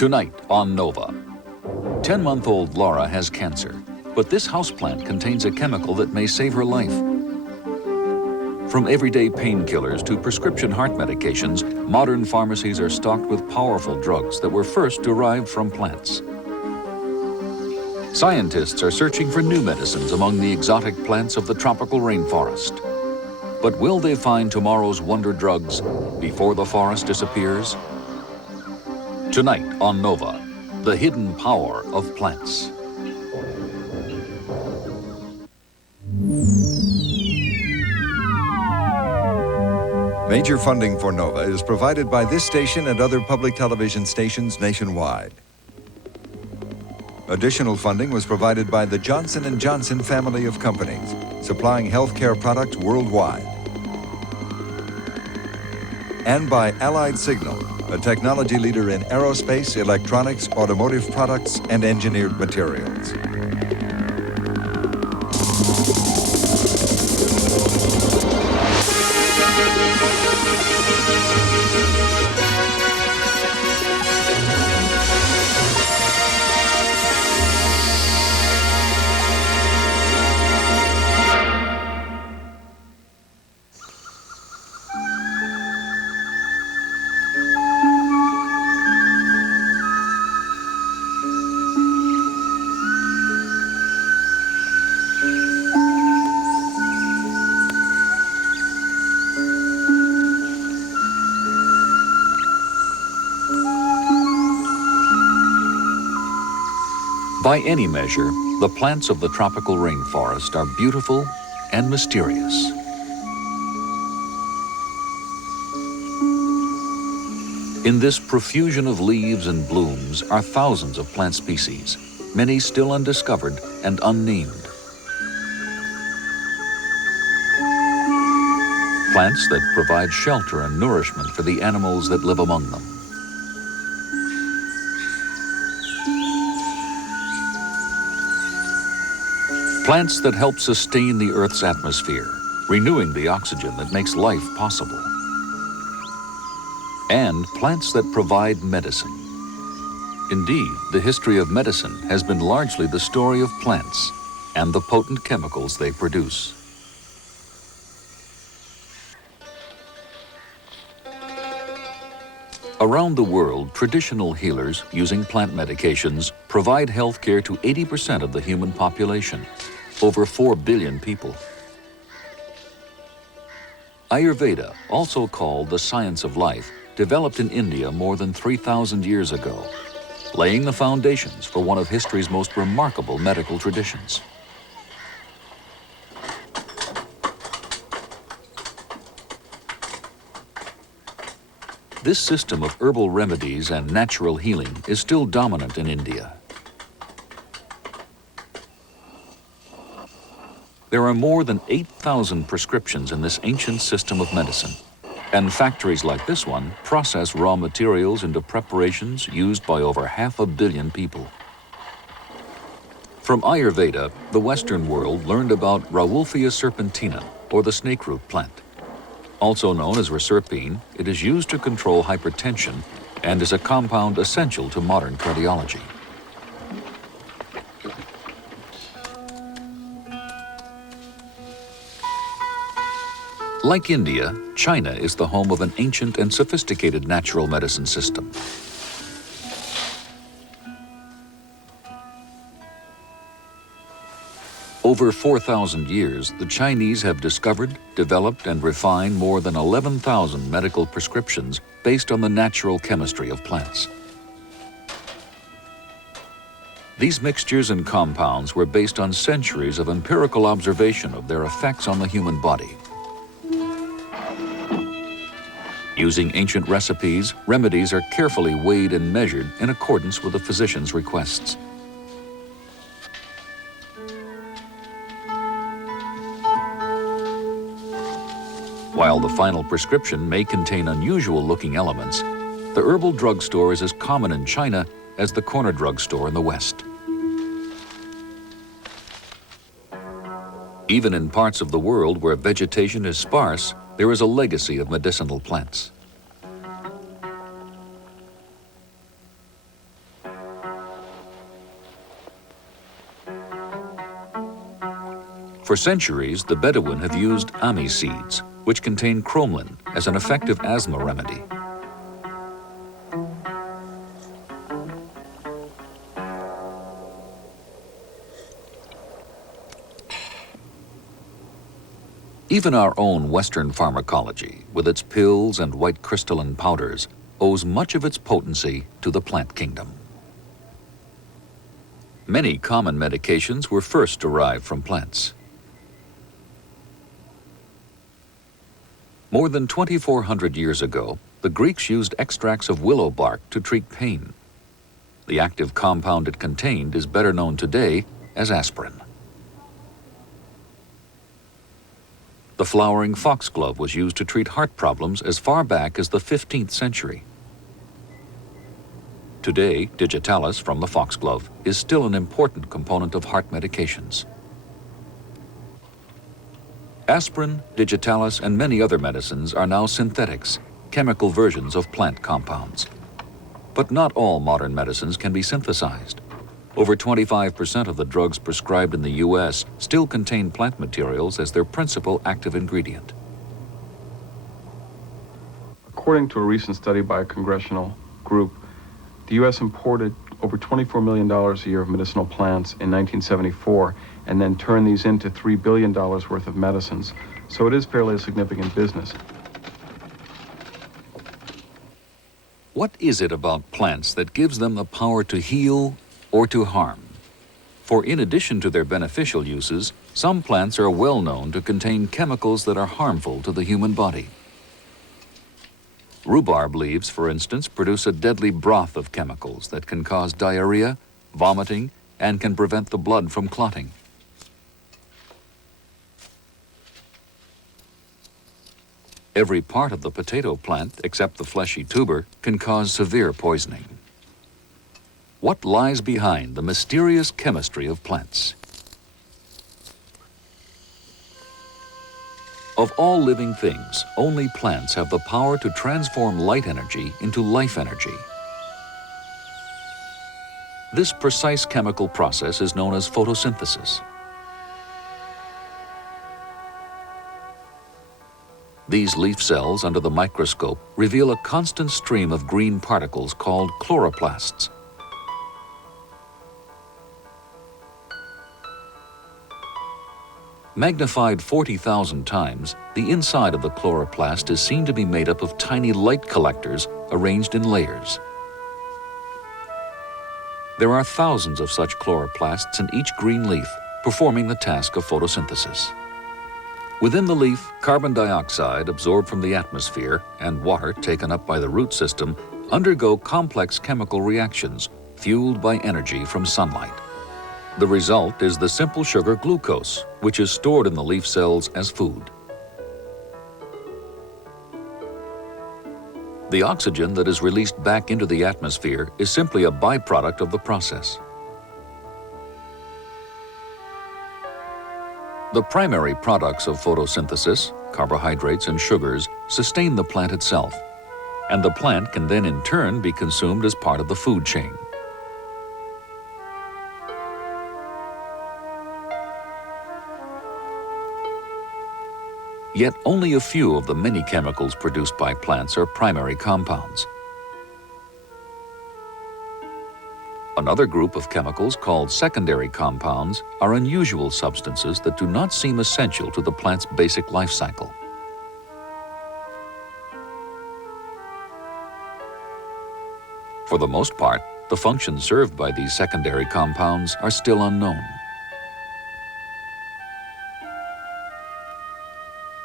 Tonight on Nova. 10-month-old Laura has cancer, but this houseplant contains a chemical that may save her life. From everyday painkillers to prescription heart medications, modern pharmacies are stocked with powerful drugs that were first derived from plants. Scientists are searching for new medicines among the exotic plants of the tropical rainforest. But will they find tomorrow's wonder drugs before the forest disappears? Tonight on Nova, the hidden power of plants. Major funding for Nova is provided by this station and other public television stations nationwide. Additional funding was provided by the Johnson & Johnson family of companies, supplying healthcare products worldwide. And by Allied Signal, a technology leader in aerospace, electronics, automotive products, and engineered materials. By any measure, the plants of the tropical rainforest are beautiful and mysterious. In this profusion of leaves and blooms are thousands of plant species, many still undiscovered and unnamed. Plants that provide shelter and nourishment for the animals that live among them. Plants that help sustain the Earth's atmosphere, renewing the oxygen that makes life possible. And plants that provide medicine. Indeed, the history of medicine has been largely the story of plants and the potent chemicals they produce. Around the world, traditional healers using plant medications provide health care to 80% of the human population, over 4 billion people. Ayurveda, also called the science of life, developed in India more than 3,000 years ago, laying the foundations for one of history's most remarkable medical traditions. This system of herbal remedies and natural healing is still dominant in India. There are more than 8,000 prescriptions in this ancient system of medicine, and factories like this one process raw materials into preparations used by over 500 million people. From Ayurveda, the Western world learned about Rauwolfia serpentina, or the snakeroot plant. Also known as reserpine, it is used to control hypertension and is a compound essential to modern cardiology. Like India, China is the home of an ancient and sophisticated natural medicine system. Over 4,000 years, the Chinese have discovered, developed, and refined more than 11,000 medical prescriptions based on the natural chemistry of plants. These mixtures and compounds were based on centuries of empirical observation of their effects on the human body. Using ancient recipes, remedies are carefully weighed and measured in accordance with the physician's requests. While the final prescription may contain unusual-looking elements, the herbal drugstore is as common in China as the corner drugstore in the West. Even in parts of the world where vegetation is sparse, there is a legacy of medicinal plants. For centuries, the Bedouin have used ami seeds, which contain cromolyn, as an effective asthma remedy. Even our own Western pharmacology, with its pills and white crystalline powders, owes much of its potency to the plant kingdom. Many common medications were first derived from plants. More than 2,400 years ago, the Greeks used extracts of willow bark to treat pain. The active compound it contained is better known today as aspirin. The flowering foxglove was used to treat heart problems as far back as the 15th century. Today, digitalis from the foxglove is still an important component of heart medications. Aspirin, digitalis, and many other medicines are now synthetics, chemical versions of plant compounds. But not all modern medicines can be synthesized. Over 25% of the drugs prescribed in the U.S. still contain plant materials as their principal active ingredient. According to a recent study by a congressional group, the U.S. imported over $24 million a year of medicinal plants in 1974 and then turned these into $3 billion worth of medicines. So it is fairly a significant business. What is it about plants that gives them the power to heal or to harm? For in addition to their beneficial uses, some plants are well known to contain chemicals that are harmful to the human body. Rhubarb leaves, for instance, produce a deadly broth of chemicals that can cause diarrhea, vomiting, and can prevent the blood from clotting. Every part of the potato plant, except the fleshy tuber, can cause severe poisoning. What lies behind the mysterious chemistry of plants? Of all living things, only plants have the power to transform light energy into life energy. This precise chemical process is known as photosynthesis. These leaf cells under the microscope reveal a constant stream of green particles called chloroplasts. Magnified 40,000 times, the inside of the chloroplast is seen to be made up of tiny light collectors arranged in layers. There are thousands of such chloroplasts in each green leaf, performing the task of photosynthesis. Within the leaf, carbon dioxide absorbed from the atmosphere and water taken up by the root system undergo complex chemical reactions fueled by energy from sunlight. The result is the simple sugar glucose, which is stored in the leaf cells as food. The oxygen that is released back into the atmosphere is simply a byproduct of the process. The primary products of photosynthesis, carbohydrates and sugars, sustain the plant itself, and the plant can then in turn be consumed as part of the food chain. Yet only a few of the many chemicals produced by plants are primary compounds. Another group of chemicals called secondary compounds are unusual substances that do not seem essential to the plant's basic life cycle. For the most part, the functions served by these secondary compounds are still unknown.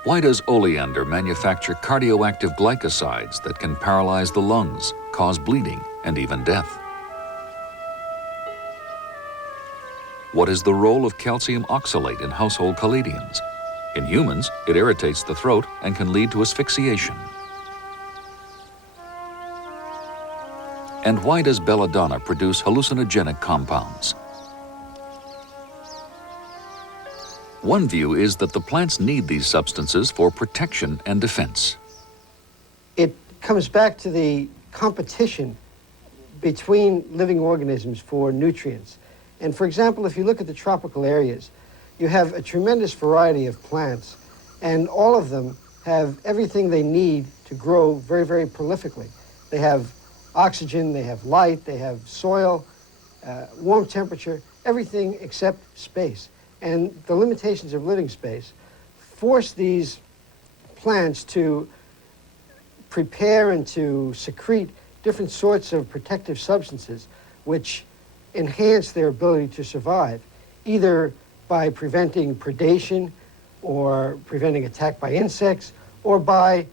Why does oleander manufacture cardioactive glycosides that can paralyze the lungs, cause bleeding, and even death? What is the role of calcium oxalate in household caladiums? In humans, it irritates the throat and can lead to asphyxiation. And why does belladonna produce hallucinogenic compounds? One view is that the plants need these substances for protection and defense. It comes back to the competition between living organisms for nutrients. And for example, if you look at the tropical areas, you have a tremendous variety of plants, and all of them have everything they need to grow very, very prolifically. They have oxygen, they have light, they have soil, warm temperature, everything except space. And the limitations of living space force these plants to prepare and to secrete different sorts of protective substances which enhance their ability to survive, either by preventing predation or preventing attack by insects, or by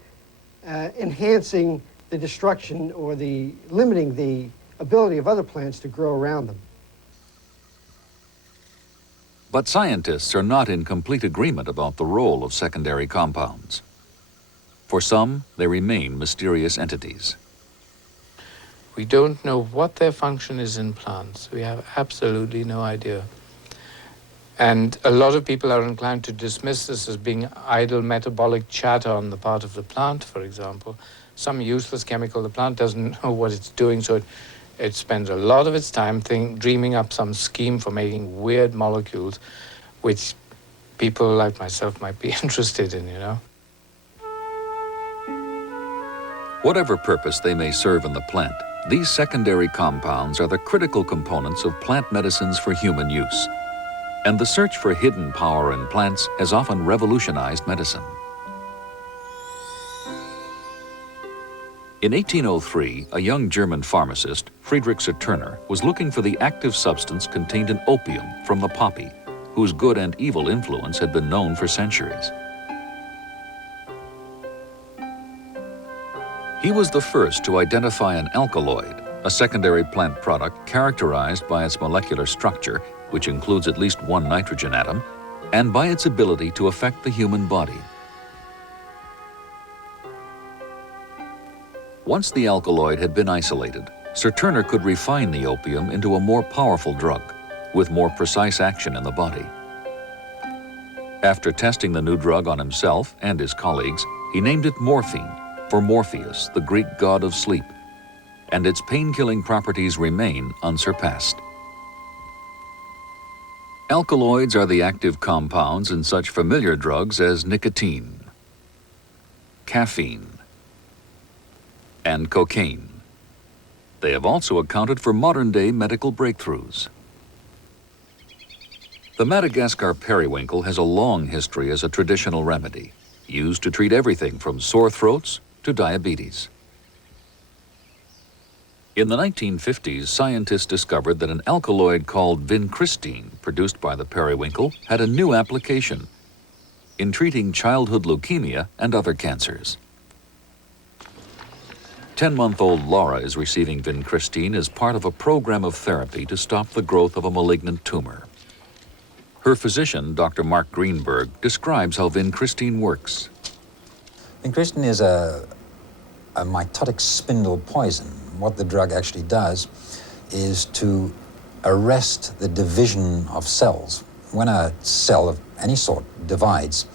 enhancing the destruction or the limiting the ability of other plants to grow around them. But scientists are not in complete agreement about the role of secondary compounds. For some, they remain mysterious entities. We don't know what their function is in plants. We have absolutely no idea. And a lot of people are inclined to dismiss this as being idle metabolic chatter on the part of the plant, for example. Some useless chemical, the plant doesn't know what it's doing, so it spends a lot of its time dreaming up some scheme for making weird molecules, which people like myself might be interested in, you know. Whatever purpose they may serve in the plant, these secondary compounds are the critical components of plant medicines for human use. And the search for hidden power in plants has often revolutionized medicine. In 1803, a young German pharmacist, Friedrich Saturner, was looking for the active substance contained in opium from the poppy, whose good and evil influence had been known for centuries. He was the first to identify an alkaloid, a secondary plant product characterized by its molecular structure, which includes at least one nitrogen atom, and by its ability to affect the human body. Once the alkaloid had been isolated, Saturner could refine the opium into a more powerful drug, with more precise action in the body. After testing the new drug on himself and his colleagues, he named it morphine, for Morpheus, the Greek god of sleep, and its pain-killing properties remain unsurpassed. Alkaloids are the active compounds in such familiar drugs as nicotine, caffeine, and cocaine. They have also accounted for modern-day medical breakthroughs. The Madagascar periwinkle has a long history as a traditional remedy, used to treat everything from sore throats to diabetes. In the 1950s, scientists discovered that an alkaloid called vincristine, produced by the periwinkle, had a new application in treating childhood leukemia and other cancers. 10-month-old Laura is receiving vincristine as part of a program of therapy to stop the growth of a malignant tumor. Her physician, Dr. Mark Greenberg, describes how vincristine works. Vincristine is a mitotic spindle poison. What the drug actually does is to arrest the division of cells. When a cell of any sort divides,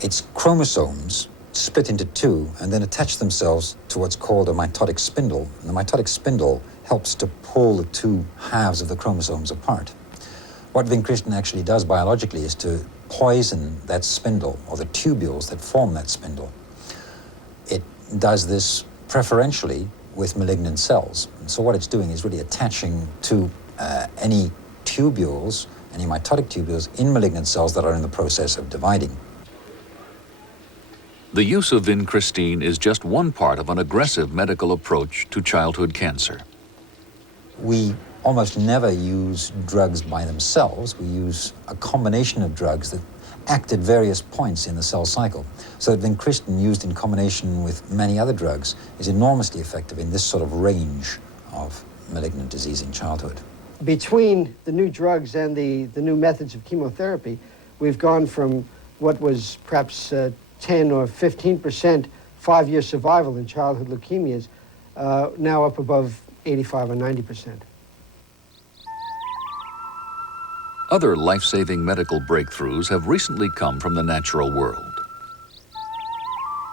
its chromosomes split into two and then attach themselves to what's called a mitotic spindle. And the mitotic spindle helps to pull the two halves of the chromosomes apart. What vincristine actually does biologically is to poison that spindle, or the tubules that form that spindle. It does this preferentially with malignant cells. And so what it's doing is really attaching to any tubules, any mitotic tubules in malignant cells that are in the process of dividing. The use of vincristine is just one part of an aggressive medical approach to childhood cancer. We almost never use drugs by themselves. We use a combination of drugs that act at various points in the cell cycle. So that vincristine, used in combination with many other drugs, is enormously effective in this sort of range of malignant disease in childhood. Between the new drugs and the new methods of chemotherapy, we've gone from what was perhaps 10 or 15% 5-year survival in childhood leukemias, now up above 85 or 90%. Other life-saving medical breakthroughs have recently come from the natural world.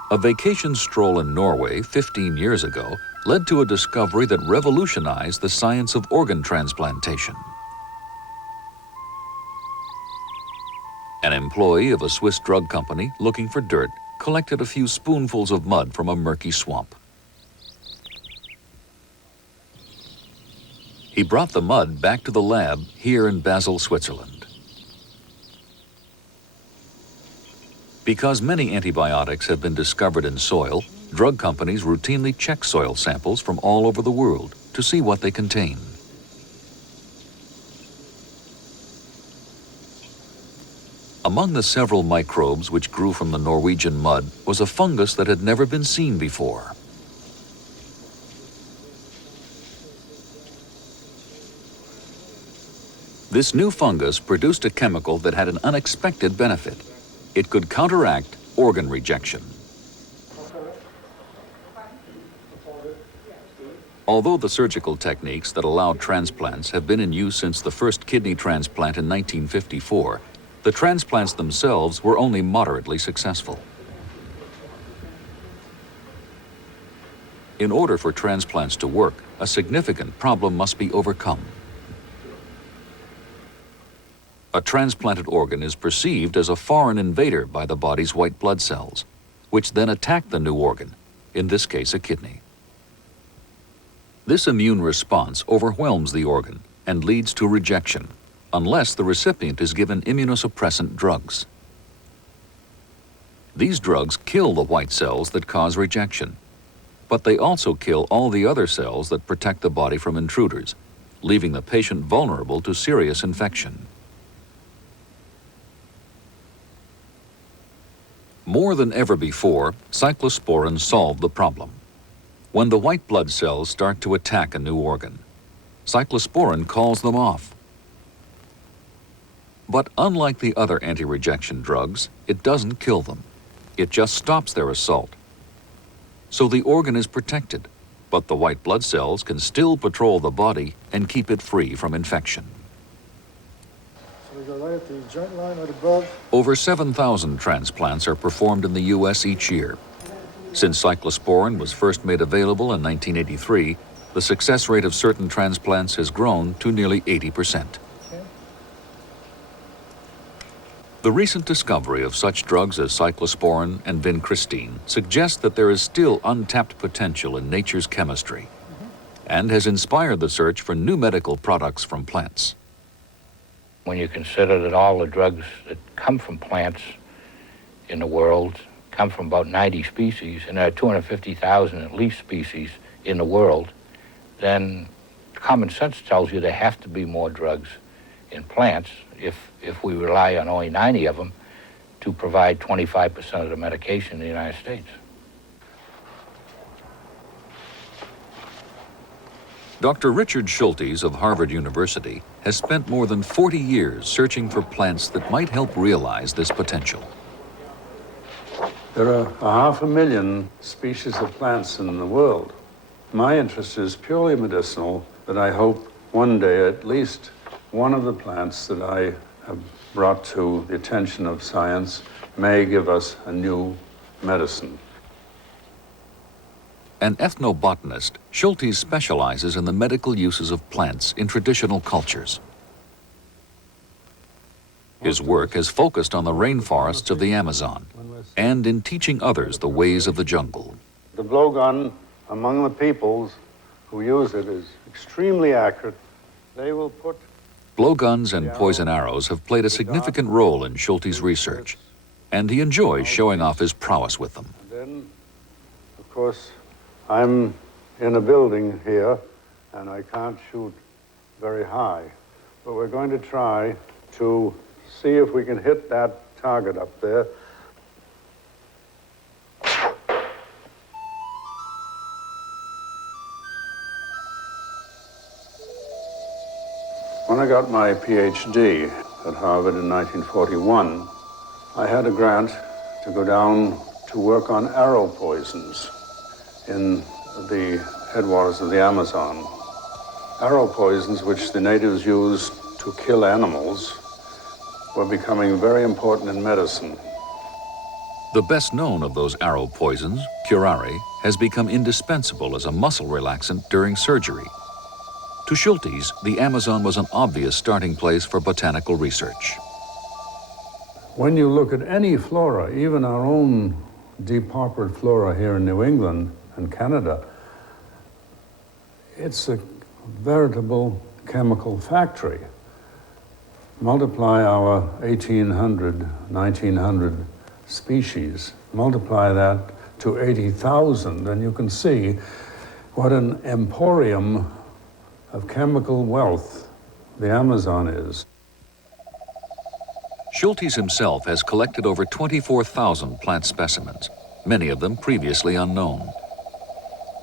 A vacation stroll in Norway 15 years ago led to a discovery that revolutionized the science of organ transplantation. An employee of a Swiss drug company looking for dirt collected a few spoonfuls of mud from a murky swamp. He brought the mud back to the lab here in Basel, Switzerland. Because many antibiotics have been discovered in soil, drug companies routinely check soil samples from all over the world to see what they contain. Among the several microbes which grew from the Norwegian mud was a fungus that had never been seen before. This new fungus produced a chemical that had an unexpected benefit. It could counteract organ rejection. Although the surgical techniques that allow transplants have been in use since the first kidney transplant in 1954, the transplants themselves were only moderately successful. In order for transplants to work, a significant problem must be overcome. A transplanted organ is perceived as a foreign invader by the body's white blood cells, which then attack the new organ, in this case a kidney. This immune response overwhelms the organ and leads to rejection, unless the recipient is given immunosuppressant drugs. These drugs kill the white cells that cause rejection, but they also kill all the other cells that protect the body from intruders, leaving the patient vulnerable to serious infection. More than ever before, cyclosporin solved the problem. When the white blood cells start to attack a new organ, cyclosporin calls them off. But unlike the other anti-rejection drugs, it doesn't kill them. It just stops their assault. So the organ is protected, but the white blood cells can still patrol the body and keep it free from infection. So we go right at the joint line right above. Over 7,000 transplants are performed in the U.S. each year. Since cyclosporin was first made available in 1983, the success rate of certain transplants has grown to nearly 80%. The recent discovery of such drugs as cyclosporin and vincristine suggests that there is still untapped potential in nature's chemistry and has inspired the search for new medical products from plants. When you consider that all the drugs that come from plants in the world come from about 90 species, and there are 250,000 at least species in the world, then common sense tells you there have to be more drugs in plants if we rely on only 90 of them to provide 25% of the medication in the United States. Dr. Richard Schultes of Harvard University has spent more than 40 years searching for plants that might help realize this potential. There are 500,000 species of plants in the world. My interest is purely medicinal, but I hope one day at least one of the plants that I have brought to the attention of science may give us a new medicine. An ethnobotanist, Schultes specializes in the medical uses of plants in traditional cultures. His work has focused on the rainforests of the Amazon and in teaching others the ways of the jungle. The blowgun among the peoples who use it is extremely accurate. They will put Blowguns and poison arrows have played a significant role in Schultes' research, and he enjoys showing off his prowess with them. And then, of course, I'm in a building here, and I can't shoot very high. But we're going to try to see if we can hit that target up there. When I got my PhD at Harvard in 1941, I had a grant to go down to work on arrow poisons in the headwaters of the Amazon. Arrow poisons, which the natives used to kill animals, were becoming very important in medicine. The best known of those arrow poisons, curare, has become indispensable as a muscle relaxant during surgery. To Schultes, the Amazon was an obvious starting place for botanical research. when you look at any flora, even our own depaupered flora here in New England and Canada, it's a veritable chemical factory. Multiply our 1,800, 1,900 species, multiply that to 80,000, and you can see what an emporium of chemical wealth the Amazon is. Schultes himself has collected over 24,000 plant specimens, many of them previously unknown.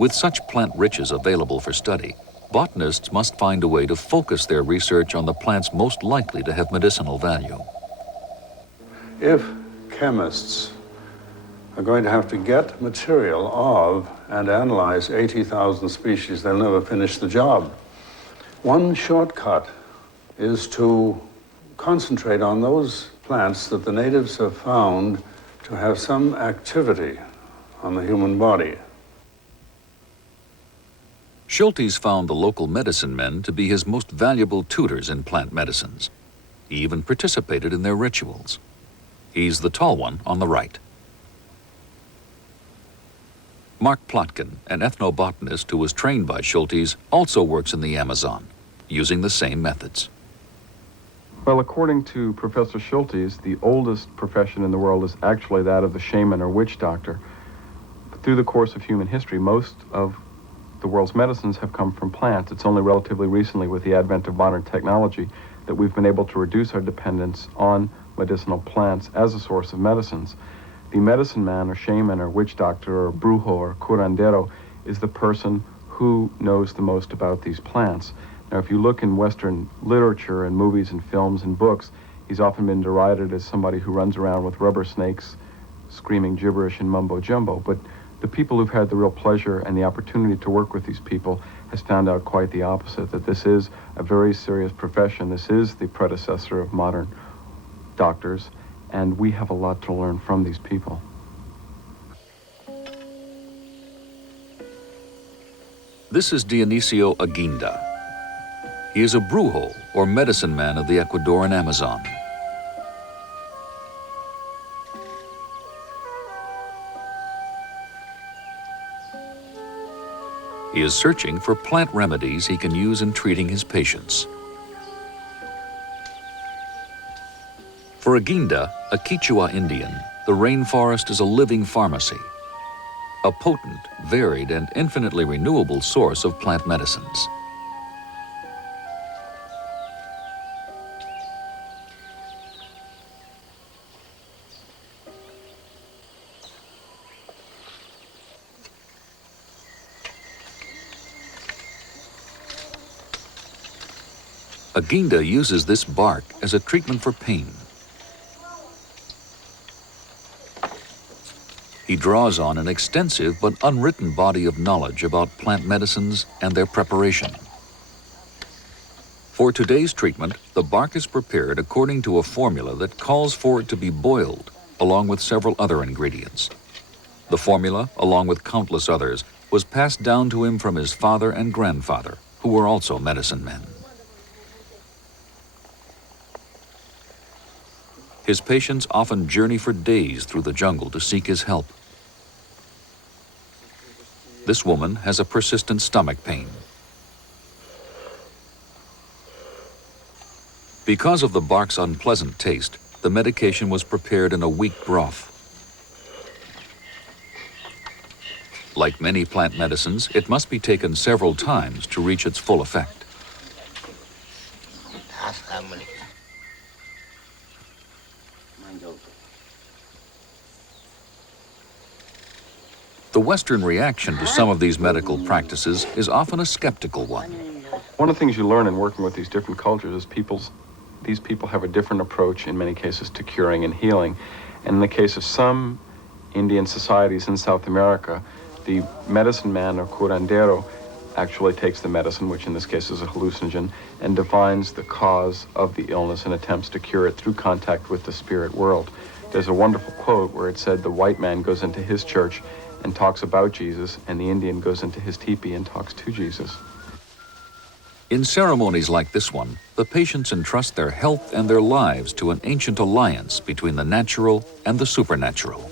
With such plant riches available for study, botanists must find a way to focus their research on the plants most likely to have medicinal value. If chemists are going to have to get material of and analyze 80,000 species, they'll never finish the job. One shortcut is to concentrate on those plants that the natives have found to have some activity on the human body. Schultes found the local medicine men to be his most valuable tutors in plant medicines. He even participated in their rituals. He's the tall one on the right. Mark Plotkin, an ethnobotanist who was trained by Schultes, also works in the Amazon, using the same methods. Well, according to Professor Schultes, the oldest profession in the world is actually that of the shaman or witch doctor. But through the course of human history, most of the world's medicines have come from plants. It's only relatively recently, with the advent of modern technology, that we've been able to reduce our dependence on medicinal plants as a source of medicines. The medicine man or shaman or witch doctor or brujo or curandero is the person who knows the most about these plants. Now, if you look in Western literature and movies and films and books, he's often been derided as somebody who runs around with rubber snakes, screaming gibberish and mumbo-jumbo. But the people who've had the real pleasure and the opportunity to work with these people has found out quite the opposite, that this is a very serious profession. This is the predecessor of modern doctors, and we have a lot to learn from these people. This is Dionisio Aguinda. He is a brujo, or medicine man of the Ecuadorian Amazon. He is searching for plant remedies he can use in treating his patients. For Aguinda, a Quechua Indian, the rainforest is a living pharmacy, a potent, varied, and infinitely renewable source of plant medicines. Aguinda uses this bark as a treatment for pain. He draws on an extensive but unwritten body of knowledge about plant medicines and their preparation. For today's treatment, the bark is prepared according to a formula that calls for it to be boiled, along with several other ingredients. The formula, along with countless others, was passed down to him from his father and grandfather, who were also medicine men. His patients often journey for days through the jungle to seek his help. This woman has a persistent stomach pain. Because of the bark's unpleasant taste, the medication was prepared in a weak broth. Like many plant medicines, it must be taken several times to reach its full effect. The Western reaction to some of these medical practices is often a skeptical one. One of the things you learn in working with these different cultures is these people have a different approach in many cases to curing and healing. And in the case of some Indian societies in South America, the medicine man or curandero actually takes the medicine, which in this case is a hallucinogen, and divines the cause of the illness and attempts to cure it through contact with the spirit world. There's a wonderful quote where it said the white man goes into his church and talks about Jesus, and the Indian goes into his teepee and talks to Jesus. In ceremonies like this one, the patients entrust their health and their lives to an ancient alliance between the natural and the supernatural.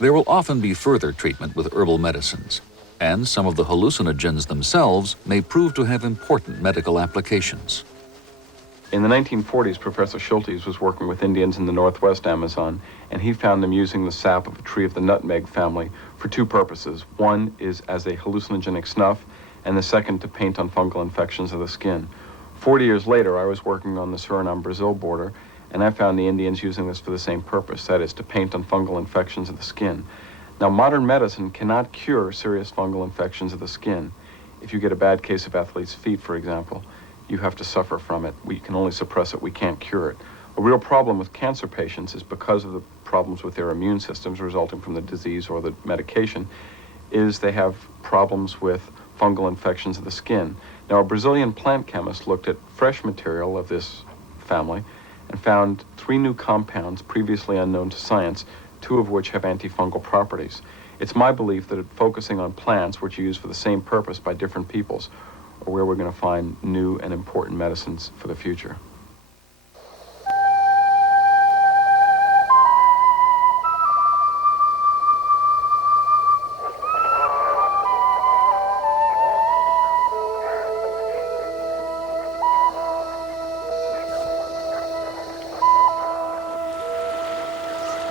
There will often be further treatment with herbal medicines, and some of the hallucinogens themselves may prove to have important medical applications. In the 1940s, Professor Schultes was working with Indians in the northwest Amazon, and he found them using the sap of a tree of the nutmeg family for two purposes. One is as a hallucinogenic snuff, and the second to paint on fungal infections of the skin. 40 years later, I was working on the Suriname-Brazil border, and I found the Indians using this for the same purpose, that is, to paint on fungal infections of the skin. Now, modern medicine cannot cure serious fungal infections of the skin. If you get a bad case of athlete's feet, for example, you have to suffer from it. We can only suppress it, we can't cure it. A real problem with cancer patients is because of the problems with their immune systems resulting from the disease or the medication, is they have problems with fungal infections of the skin. Now, a Brazilian plant chemist looked at fresh material of this family and found 3 new compounds previously unknown to science, 2 of which have antifungal properties. It's my belief that focusing on plants which are used for the same purpose by different peoples are where we're going to find new and important medicines for the future.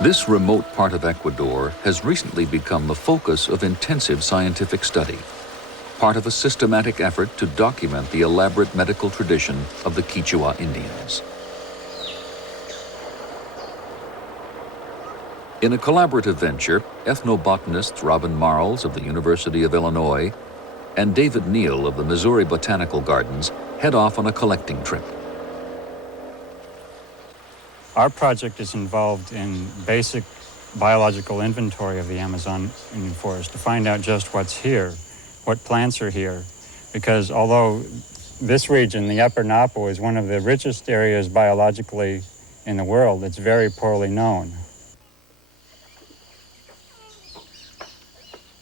This remote part of Ecuador has recently become the focus of intensive scientific study, part of a systematic effort to document the elaborate medical tradition of the Quichua Indians. In a collaborative venture, ethnobotanists Robin Marles of the University of Illinois and David Neal of the Missouri Botanical Gardens head off on a collecting trip. Our project is involved in basic biological inventory of the Amazon forest to find out just what's here, what plants are here. Because although this region, the Upper Napo, is one of the richest areas biologically in the world, it's very poorly known.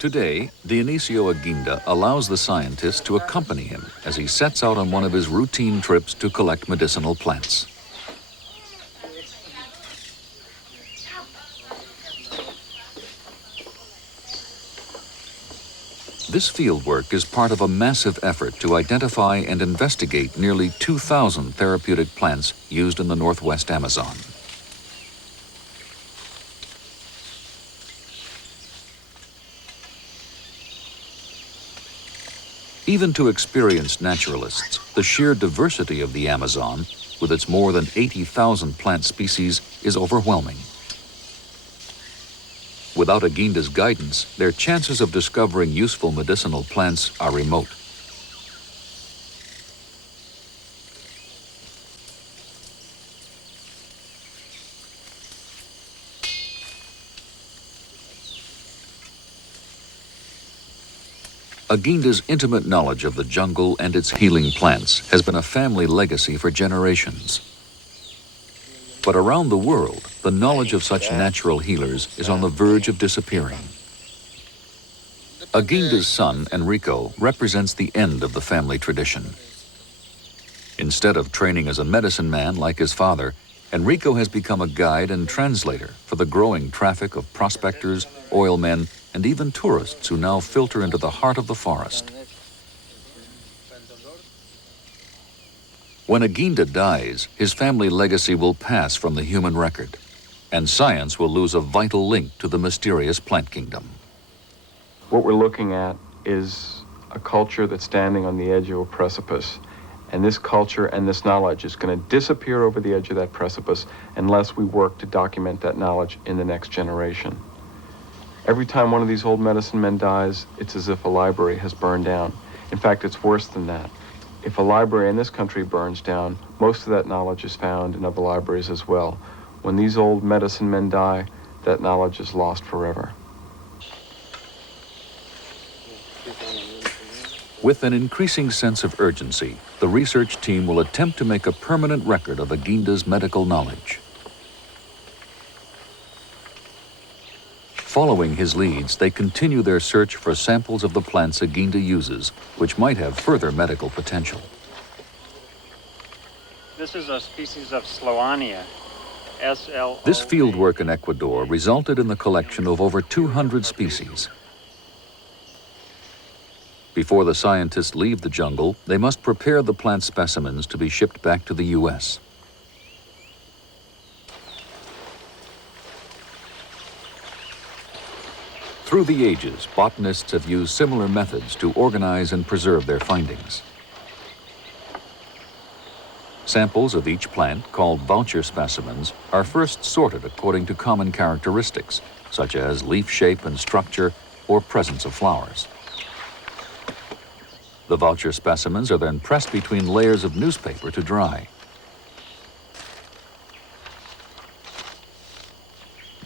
Today, Dionisio Aguinda allows the scientist to accompany him as he sets out on one of his routine trips to collect medicinal plants. This fieldwork is part of a massive effort to identify and investigate nearly 2,000 therapeutic plants used in the Northwest Amazon. Even to experienced naturalists, the sheer diversity of the Amazon, with its more than 80,000 plant species, is overwhelming. Without Aguinda's guidance, their chances of discovering useful medicinal plants are remote. Aguinda's intimate knowledge of the jungle and its healing plants has been a family legacy for generations. But around the world, the knowledge of such natural healers is on the verge of disappearing. Aguinda's son, Enrico, represents the end of the family tradition. Instead of training as a medicine man like his father, Enrico has become a guide and translator for the growing traffic of prospectors, oilmen, and even tourists who now filter into the heart of the forest. When Aguinda dies, his family legacy will pass from the human record, and science will lose a vital link to the mysterious plant kingdom. What we're looking at is a culture that's standing on the edge of a precipice, and this culture and this knowledge is going to disappear over the edge of that precipice unless we work to document that knowledge in the next generation. Every time one of these old medicine men dies, it's as if a library has burned down. In fact, it's worse than that. If a library in this country burns down, most of that knowledge is found in other libraries as well. When these old medicine men die, that knowledge is lost forever. With an increasing sense of urgency, the research team will attempt to make a permanent record of Aguinda's medical knowledge. Following his leads, they continue their search for samples of the plants Aguinda uses, which might have further medical potential. This is a species of Sloania, S-L-O. This fieldwork in Ecuador resulted in the collection of over 200 species. Before the scientists leave the jungle, they must prepare the plant specimens to be shipped back to the U.S. Through the ages, botanists have used similar methods to organize and preserve their findings. Samples of each plant, called voucher specimens, are first sorted according to common characteristics, such as leaf shape and structure or presence of flowers. The voucher specimens are then pressed between layers of newspaper to dry.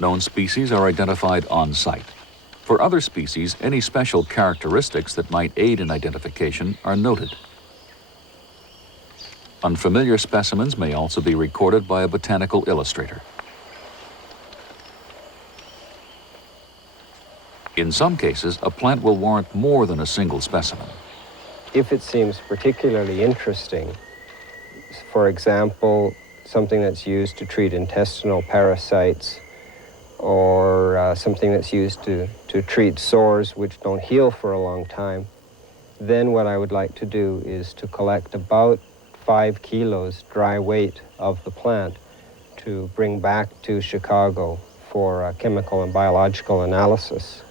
Known species are identified on site. For other species, any special characteristics that might aid in identification are noted. Unfamiliar specimens may also be recorded by a botanical illustrator. In some cases, a plant will warrant more than a single specimen. If it seems particularly interesting, for example, something that's used to treat intestinal parasites, or something that's used to treat sores which don't heal for a long time, then what I would like to do is to collect about 5 kilos dry weight of the plant to bring back to Chicago for chemical and biological analysis.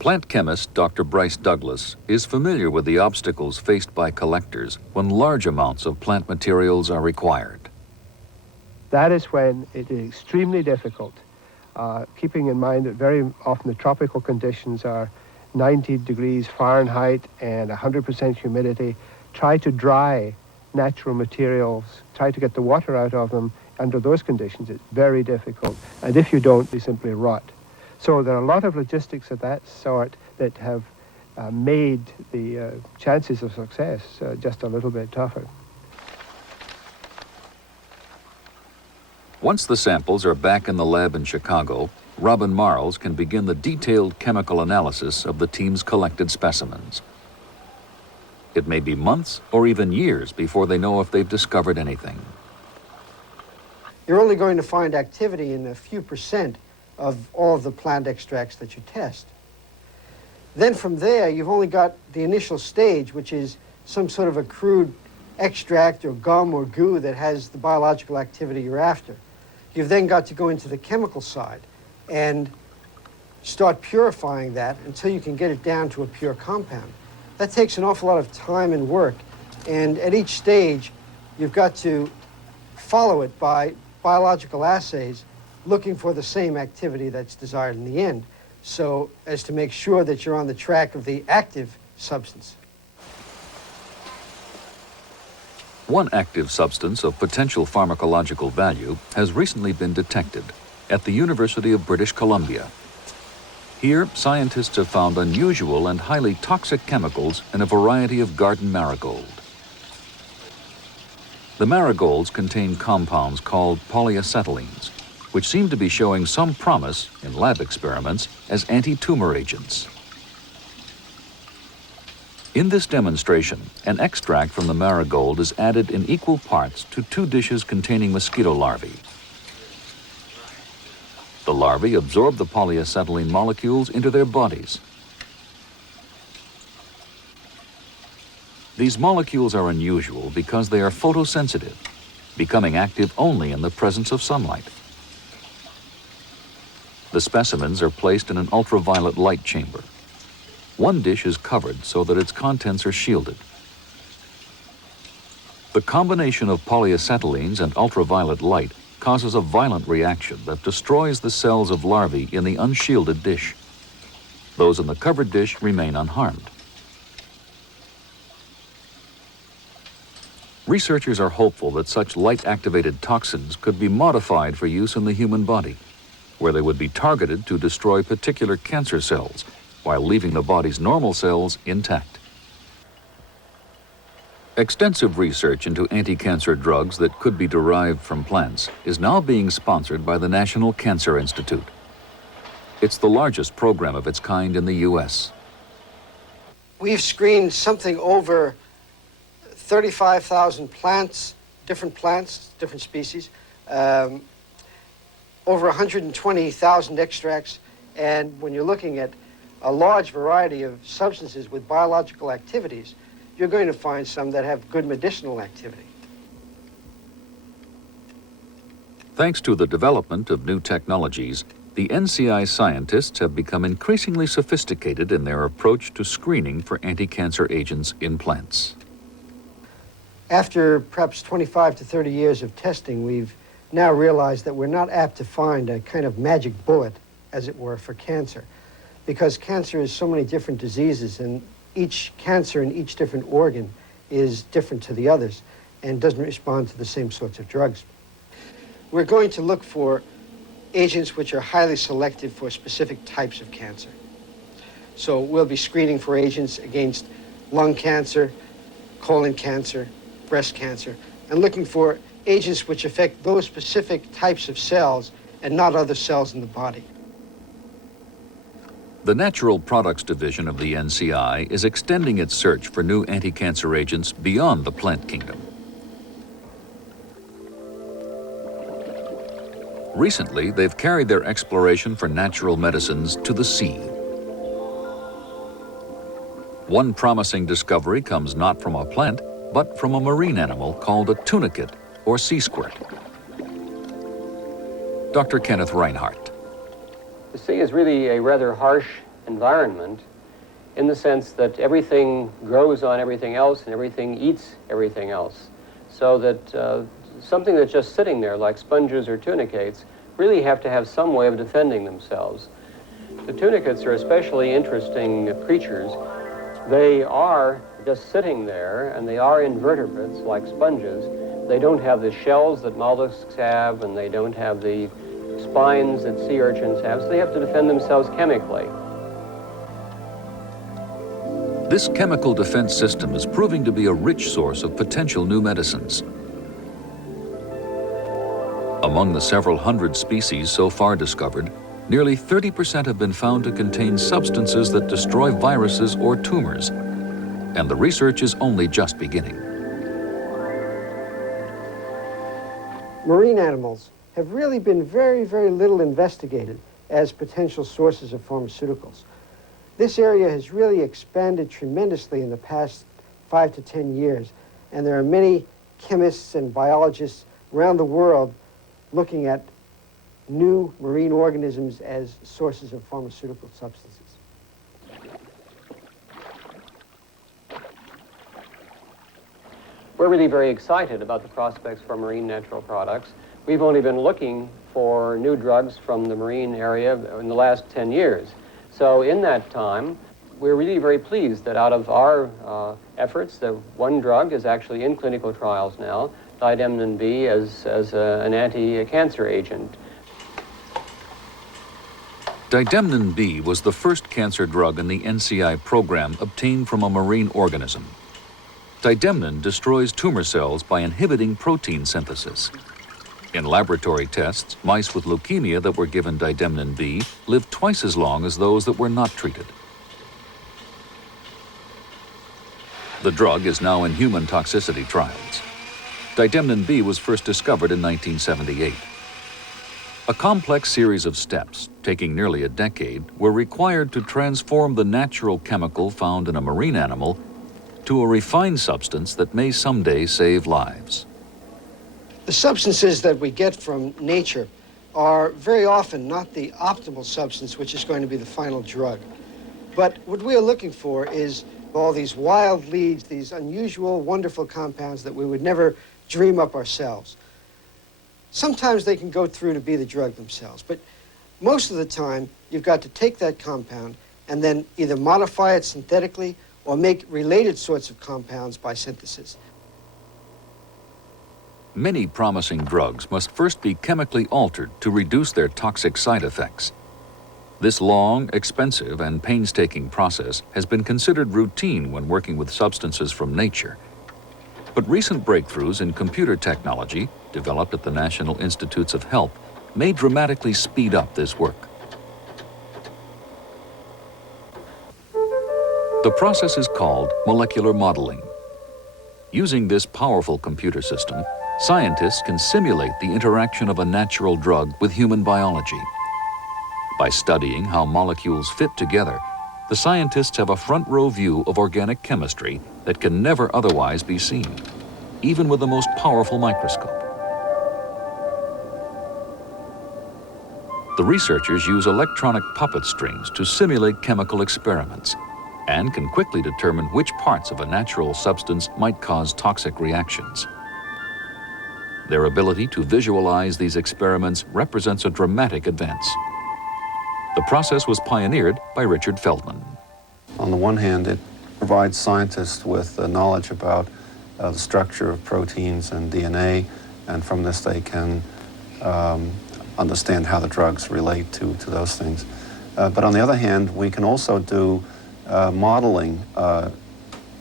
Plant chemist Dr. Bryce Douglas is familiar with the obstacles faced by collectors when large amounts of plant materials are required. That is when it is extremely difficult, keeping in mind that very often the tropical conditions are 90 degrees Fahrenheit and 100% humidity. Try to dry natural materials, try to get the water out of them under those conditions. It's very difficult. And if you don't, they simply rot. So there are a lot of logistics of that sort that have made the chances of success just a little bit tougher. Once the samples are back in the lab in Chicago, Robin Marles can begin the detailed chemical analysis of the team's collected specimens. It may be months or even years before they know if they've discovered anything. You're only going to find activity in a few percent of all of the plant extracts that you test. Then from there, you've only got the initial stage, which is some sort of a crude extract or gum or goo that has the biological activity you're after. You've then got to go into the chemical side and start purifying that until you can get it down to a pure compound. That takes an awful lot of time and work, and at each stage, you've got to follow it by biological assays looking for the same activity that's desired in the end, so as to make sure that you're on the track of the active substance. One active substance of potential pharmacological value has recently been detected at the University of British Columbia. Here, scientists have found unusual and highly toxic chemicals in a variety of garden marigold. The marigolds contain compounds called polyacetylenes, which seem to be showing some promise in lab experiments as anti-tumor agents. In this demonstration, an extract from the marigold is added in equal parts to 2 dishes containing mosquito larvae. The larvae absorb the polyacetylene molecules into their bodies. These molecules are unusual because they are photosensitive, becoming active only in the presence of sunlight. The specimens are placed in an ultraviolet light chamber. One dish is covered so that its contents are shielded. The combination of polyacetylenes and ultraviolet light causes a violent reaction that destroys the cells of larvae in the unshielded dish. Those in the covered dish remain unharmed. Researchers are hopeful that such light-activated toxins could be modified for use in the human body, where they would be targeted to destroy particular cancer cells while leaving the body's normal cells intact. Extensive research into anti-cancer drugs that could be derived from plants is now being sponsored by the National Cancer Institute. It's the largest program of its kind in the U.S. We've screened something over 35,000 plants, different species, over 120,000 extracts, and when you're looking at a large variety of substances with biological activities, you're going to find some that have good medicinal activity. Thanks to the development of new technologies, the NCI scientists have become increasingly sophisticated in their approach to screening for anti-cancer agents in plants. After perhaps 25 to 30 years of testing, we've now realized that we're not apt to find a kind of magic bullet, as it were, for cancer, because cancer is so many different diseases, and each cancer in each different organ is different to the others and doesn't respond to the same sorts of drugs. We're going to look for agents which are highly selective for specific types of cancer. So we'll be screening for agents against lung cancer, colon cancer, breast cancer, and looking for agents which affect those specific types of cells and not other cells in the body. The Natural Products Division of the NCI is extending its search for new anti-cancer agents beyond the plant kingdom. Recently, they've carried their exploration for natural medicines to the sea. One promising discovery comes not from a plant, but from a marine animal called a tunicate, or sea squirt. Dr. Kenneth Reinhardt. The sea is really a rather harsh environment in the sense that everything grows on everything else and everything eats everything else. So that something that's just sitting there, like sponges or tunicates, really have to have some way of defending themselves. The tunicates are especially interesting creatures. They are just sitting there, and they are invertebrates like sponges. They don't have the shells that mollusks have, and they don't have the spines that sea urchins have, so they have to defend themselves chemically. This chemical defense system is proving to be a rich source of potential new medicines. Among the several hundred species so far discovered, nearly 30% have been found to contain substances that destroy viruses or tumors, and the research is only just beginning. Marine animals have really been very, very little investigated as potential sources of pharmaceuticals. This area has really expanded tremendously in the past 5 to 10 years, and there are many chemists and biologists around the world looking at new marine organisms as sources of pharmaceutical substances. We're really very excited about the prospects for marine natural products. We've only been looking for new drugs from the marine area in the last 10 years. So in that time, we're really very pleased that out of our efforts, that one drug is actually in clinical trials now, Didemnin B, as an anti-cancer agent. Didemnin B was the first cancer drug in the NCI program obtained from a marine organism. Didemnin destroys tumor cells by inhibiting protein synthesis. In laboratory tests, mice with leukemia that were given Didemnin B lived twice as long as those that were not treated. The drug is now in human toxicity trials. Didemnin B was first discovered in 1978. A complex series of steps, taking nearly a decade, were required to transform the natural chemical found in a marine animal to a refined substance that may someday save lives. The substances that we get from nature are very often not the optimal substance which is going to be the final drug. But what we are looking for is all these wild leads, these unusual, wonderful compounds that we would never dream up ourselves. Sometimes they can go through to be the drug themselves, but most of the time you've got to take that compound and then either modify it synthetically or make related sorts of compounds by synthesis. Many promising drugs must first be chemically altered to reduce their toxic side effects. This long, expensive, and painstaking process has been considered routine when working with substances from nature. But recent breakthroughs in computer technology, developed at the National Institutes of Health, may dramatically speed up this work. The process is called molecular modeling. Using this powerful computer system, scientists can simulate the interaction of a natural drug with human biology. By studying how molecules fit together, the scientists have a front-row view of organic chemistry that can never otherwise be seen, even with the most powerful microscope. The researchers use electronic puppet strings to simulate chemical experiments and can quickly determine which parts of a natural substance might cause toxic reactions. Their ability to visualize these experiments represents a dramatic advance. The process was pioneered by Richard Feldman. On the one hand, it provides scientists with knowledge about the structure of proteins and DNA, and from this they can understand how the drugs relate to those things. But on the other hand, we can also do modeling by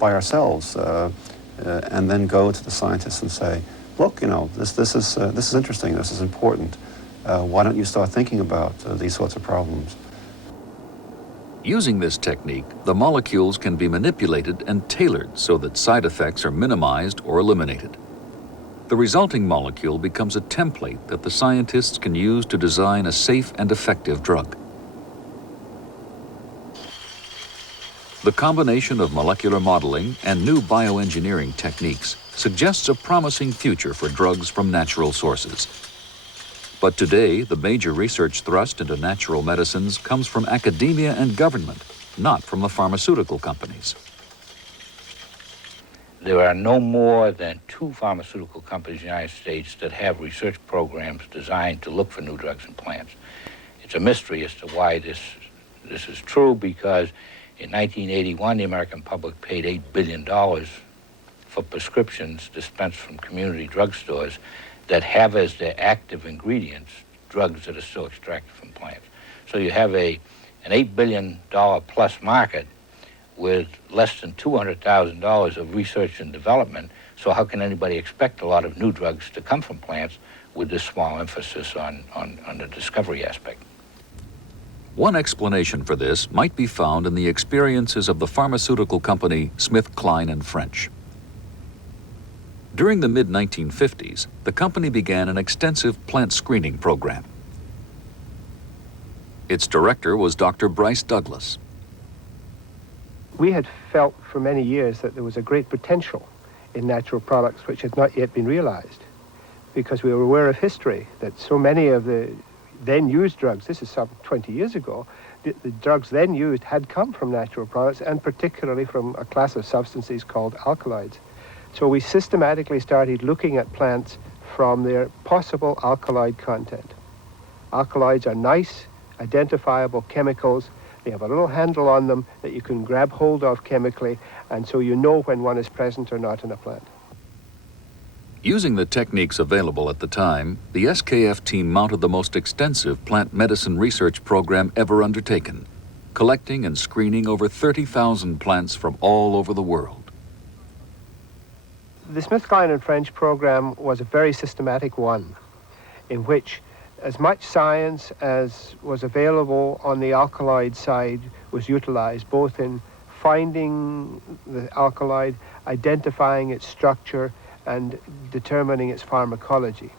ourselves and then go to the scientists and say, look, you know, this is interesting, this is important. Why don't you start thinking about these sorts of problems? Using this technique, the molecules can be manipulated and tailored so that side effects are minimized or eliminated. The resulting molecule becomes a template that the scientists can use to design a safe and effective drug. The combination of molecular modeling and new bioengineering techniques suggests a promising future for drugs from natural sources. But today, the major research thrust into natural medicines comes from academia and government, not from the pharmaceutical companies. There are no more than 2 pharmaceutical companies in the United States that have research programs designed to look for new drugs and plants. It's a mystery as to why this is true, because in 1981, the American public paid $8 billion for prescriptions dispensed from community drugstores that have as their active ingredients drugs that are still extracted from plants. So you have an $8 billion plus market with less than $200,000 of research and development. So how can anybody expect a lot of new drugs to come from plants with this small emphasis on the discovery aspect? One explanation for this might be found in the experiences of the pharmaceutical company SmithKline & French. During the mid-1950s, the company began an extensive plant screening program. Its director was Dr. Bryce Douglas. We had felt for many years that there was a great potential in natural products which had not yet been realized, because we were aware of history, that so many of the then used drugs, this is some 20 years ago, the drugs then used had come from natural products, and particularly from a class of substances called alkaloids. So we systematically started looking at plants from their possible alkaloid content. Alkaloids are nice, identifiable chemicals. They have a little handle on them that you can grab hold of chemically, and so you know when one is present or not in a plant. Using the techniques available at the time, the SKF team mounted the most extensive plant medicine research program ever undertaken, collecting and screening over 30,000 plants from all over the world. The SmithKline & French program was a very systematic one, in which as much science as was available on the alkaloid side was utilized, both in finding the alkaloid, identifying its structure, and determining its pharmacology.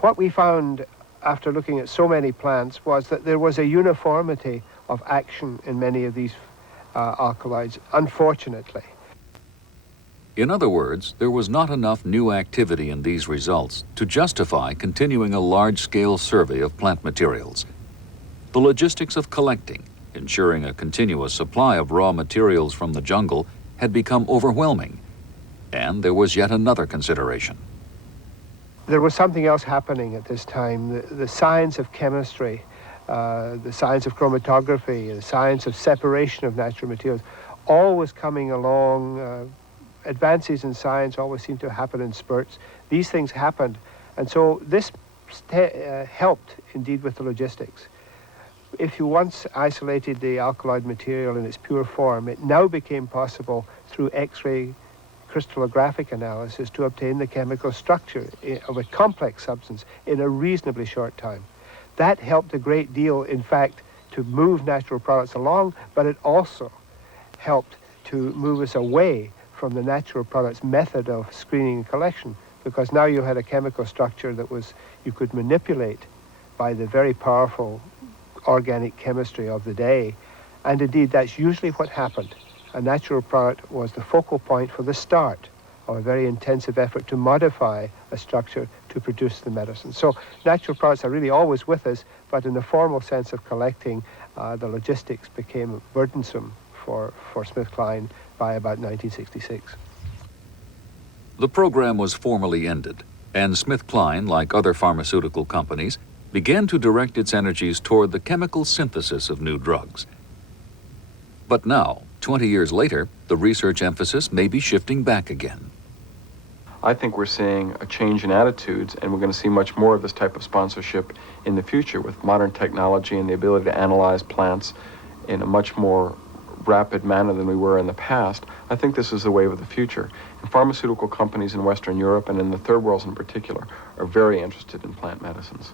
What we found after looking at so many plants was that there was a uniformity of action in many of these alkaloids, unfortunately. In other words, there was not enough new activity in these results to justify continuing a large-scale survey of plant materials. The logistics of collecting, ensuring a continuous supply of raw materials from the jungle, had become overwhelming. And there was yet another consideration. There was something else happening at this time. The science of chemistry, the science of chromatography, the science of separation of natural materials, all was coming along. Advances in science always seem to happen in spurts. These things happened, and so this helped indeed with the logistics. If you once isolated the alkaloid material in its pure form, it now became possible through X-ray crystallographic analysis to obtain the chemical structure of a complex substance in a reasonably short time. That helped a great deal, in fact, to move natural products along, but it also helped to move us away from the natural products method of screening and collection, because now you had a chemical structure that you could manipulate by the very powerful organic chemistry of the day. And indeed, that's usually what happened. A natural product was the focal point for the start of a very intensive effort to modify a structure to produce the medicine. So natural products are really always with us, but in the formal sense of collecting, the logistics became burdensome for SmithKline by about 1966. The program was formally ended, and SmithKline, like other pharmaceutical companies, began to direct its energies toward the chemical synthesis of new drugs. But now, 20 years later, the research emphasis may be shifting back again. I think we're seeing a change in attitudes, and we're going to see much more of this type of sponsorship in the future with modern technology and the ability to analyze plants in a much more rapid manner than we were in the past. I think this is the wave of the future. And pharmaceutical companies in Western Europe and in the third world in particular are very interested in plant medicines.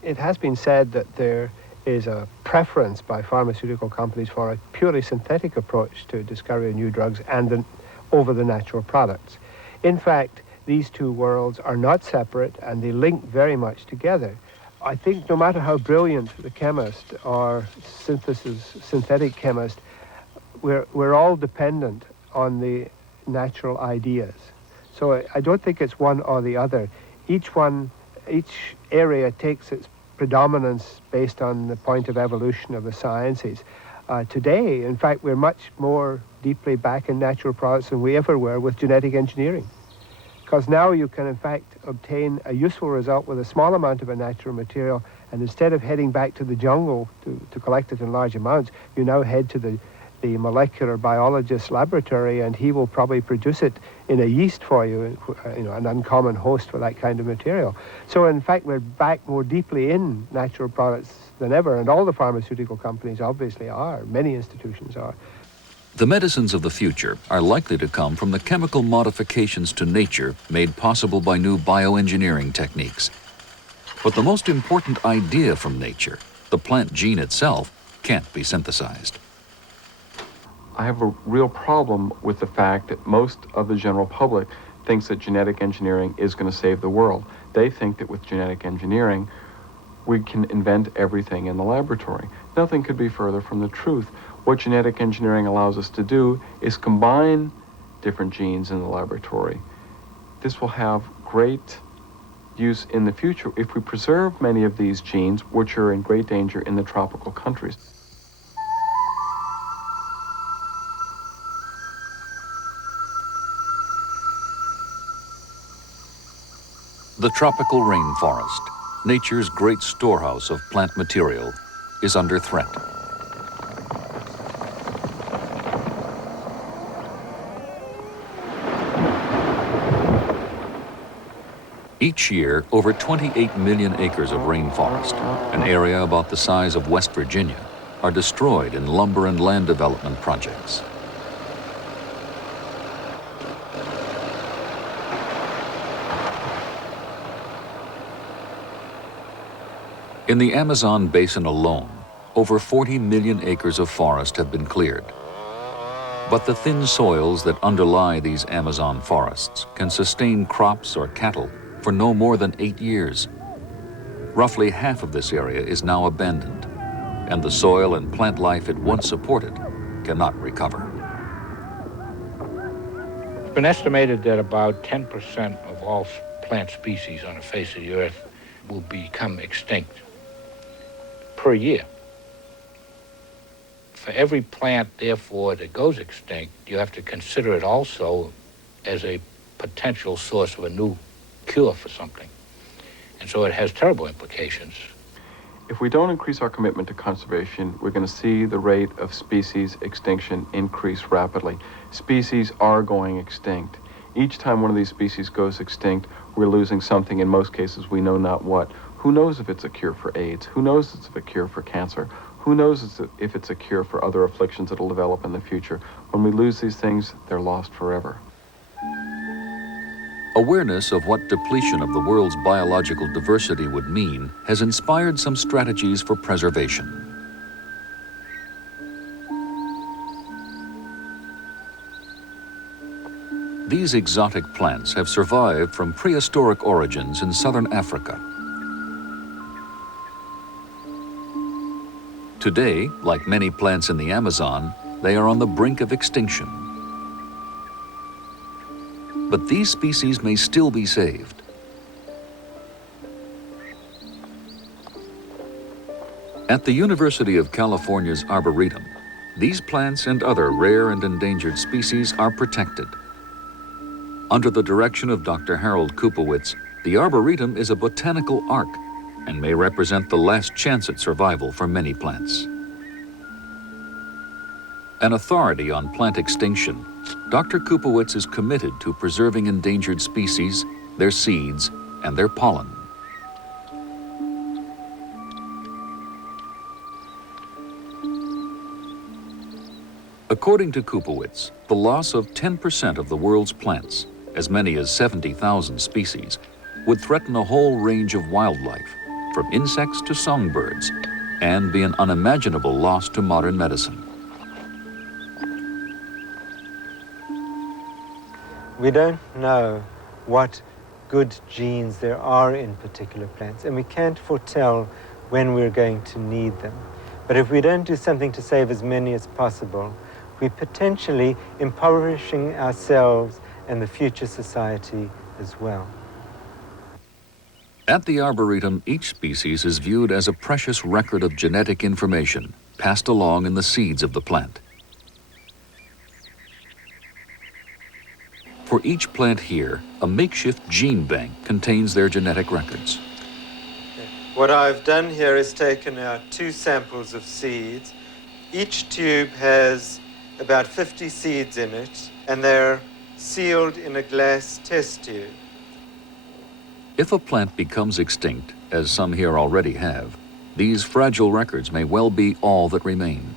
It has been said that there is a preference by pharmaceutical companies for a purely synthetic approach to discovery of new drugs and over the natural products. In fact, these two worlds are not separate and they link very much together. I think no matter how brilliant the chemist or synthetic chemist, we're all dependent on the natural ideas. So I don't think it's one or the other. Each area takes its predominance based on the point of evolution of the sciences. Today, in fact, we're much more deeply back in natural products than we ever were with genetic engineering. Because now you can, in fact, obtain a useful result with a small amount of a natural material, and instead of heading back to the jungle to collect it in large amounts, you now head to the molecular biologist's laboratory, and he will probably produce it in a yeast for you, an uncommon host for that kind of material. So in fact, we're back more deeply in natural products than ever, and all the pharmaceutical companies obviously are, many institutions are. The medicines of the future are likely to come from the chemical modifications to nature made possible by new bioengineering techniques. But the most important idea from nature, the plant gene itself, can't be synthesized. I have a real problem with the fact that most of the general public thinks that genetic engineering is going to save the world. They think that with genetic engineering, we can invent everything in the laboratory. Nothing could be further from the truth. What genetic engineering allows us to do is combine different genes in the laboratory. This will have great use in the future if we preserve many of these genes, which are in great danger in the tropical countries. The tropical rainforest, nature's great storehouse of plant material, is under threat. Each year, over 28 million acres of rainforest, an area about the size of West Virginia, are destroyed in lumber and land development projects. In the Amazon basin alone, over 40 million acres of forest have been cleared. But the thin soils that underlie these Amazon forests can sustain crops or cattle for no more than 8 years. Roughly half of this area is now abandoned, and the soil and plant life it once supported cannot recover. It's been estimated that about 10% of all plant species on the face of the earth will become extinct per year. For every plant, therefore, that goes extinct, you have to consider it also as a potential source of a new cure for something. And so it has terrible implications. If we don't increase our commitment to conservation, we're going to see the rate of species extinction increase rapidly. Species are going extinct. Each time one of these species goes extinct, we're losing something. In most cases, we know not what. Who knows if it's a cure for AIDS? Who knows if it's a cure for cancer? Who knows if it's a cure for other afflictions that will develop in the future? When we lose these things, they're lost forever. Awareness of what depletion of the world's biological diversity would mean has inspired some strategies for preservation. These exotic plants have survived from prehistoric origins in southern Africa. Today, like many plants in the Amazon, they are on the brink of extinction. But these species may still be saved. At the University of California's Arboretum, these plants and other rare and endangered species are protected. Under the direction of Dr. Harold Kupowitz, the Arboretum is a botanical ark and may represent the last chance at survival for many plants. An authority on plant extinction, Dr. Kupowitz is committed to preserving endangered species, their seeds, and their pollen. According to Kupowitz, the loss of 10% of the world's plants, as many as 70,000 species, would threaten a whole range of wildlife, from insects to songbirds, and be an unimaginable loss to modern medicine. We don't know what good genes there are in particular plants, and we can't foretell when we're going to need them. But if we don't do something to save as many as possible, we're potentially impoverishing ourselves and the future society as well. At the Arboretum, each species is viewed as a precious record of genetic information passed along in the seeds of the plant. For each plant here, a makeshift gene bank contains their genetic records. What I've done here is taken out 2 samples of seeds. Each tube has about 50 seeds in it, and they're sealed in a glass test tube. If a plant becomes extinct, as some here already have, these fragile records may well be all that remain.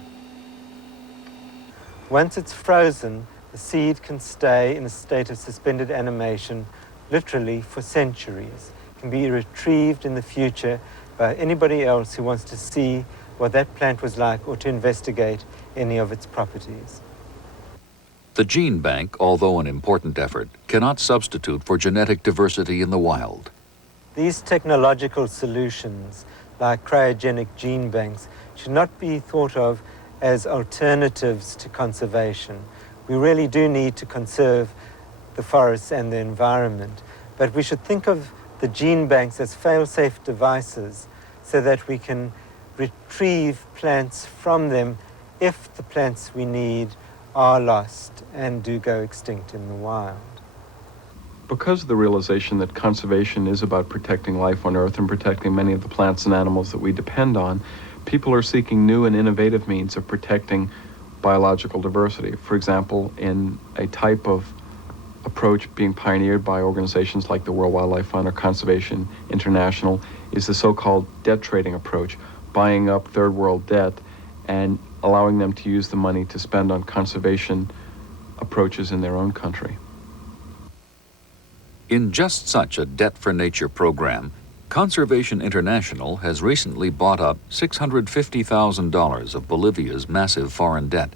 Once it's frozen, the seed can stay in a state of suspended animation literally for centuries. It can be retrieved in the future by anybody else who wants to see what that plant was like or to investigate any of its properties. The gene bank, although an important effort, cannot substitute for genetic diversity in the wild. These technological solutions, like cryogenic gene banks, should not be thought of as alternatives to conservation. We really do need to conserve the forests and the environment, but we should think of the gene banks as fail-safe devices so that we can retrieve plants from them if the plants we need are lost and do go extinct in the wild. Because of the realization that conservation is about protecting life on Earth and protecting many of the plants and animals that we depend on, people are seeking new and innovative means of protecting biological diversity. For example, in a type of approach being pioneered by organizations like the World Wildlife Fund or Conservation International is the so-called debt trading approach, buying up third world debt and allowing them to use the money to spend on conservation approaches in their own country. In just such a Debt for Nature program, Conservation International has recently bought up $650,000 of Bolivia's massive foreign debt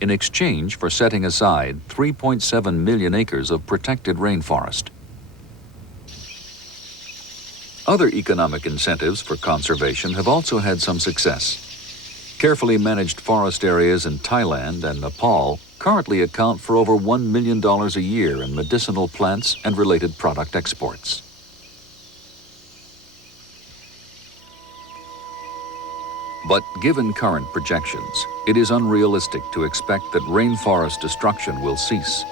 in exchange for setting aside 3.7 million acres of protected rainforest. Other economic incentives for conservation have also had some success. Carefully managed forest areas in Thailand and Nepal currently account for over $1 million a year in medicinal plants and related product exports. But given current projections, it is unrealistic to expect that rainforest destruction will cease,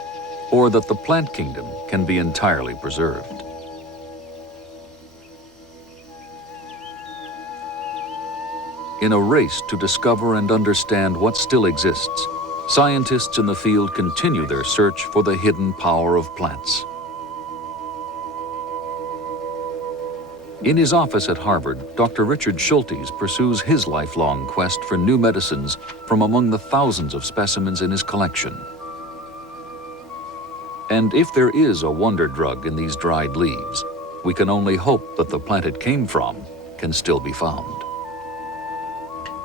or that the plant kingdom can be entirely preserved. In a race to discover and understand what still exists, scientists in the field continue their search for the hidden power of plants. In his office at Harvard, Dr. Richard Schultes pursues his lifelong quest for new medicines from among the thousands of specimens in his collection. And if there is a wonder drug in these dried leaves, we can only hope that the plant it came from can still be found.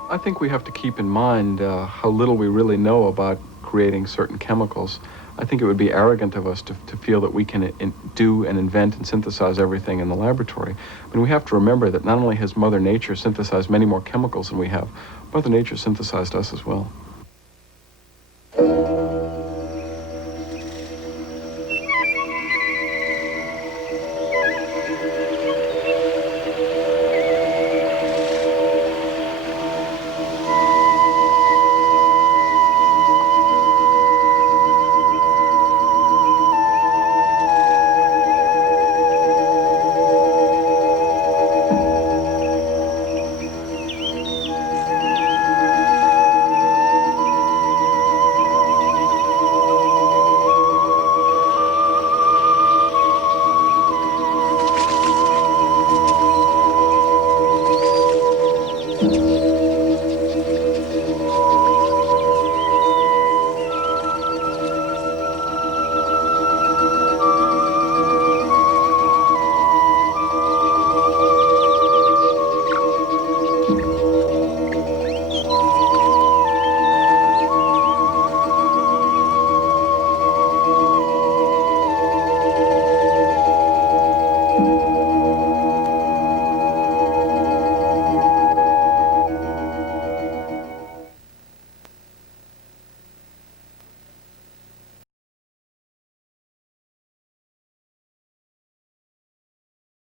I think we have to keep in mind how little we really know about creating certain chemicals. I think it would be arrogant of us to feel that we can do and invent and synthesize everything in the laboratory. I mean, we have to remember that not only has Mother Nature synthesized many more chemicals than we have, Mother Nature synthesized us as well.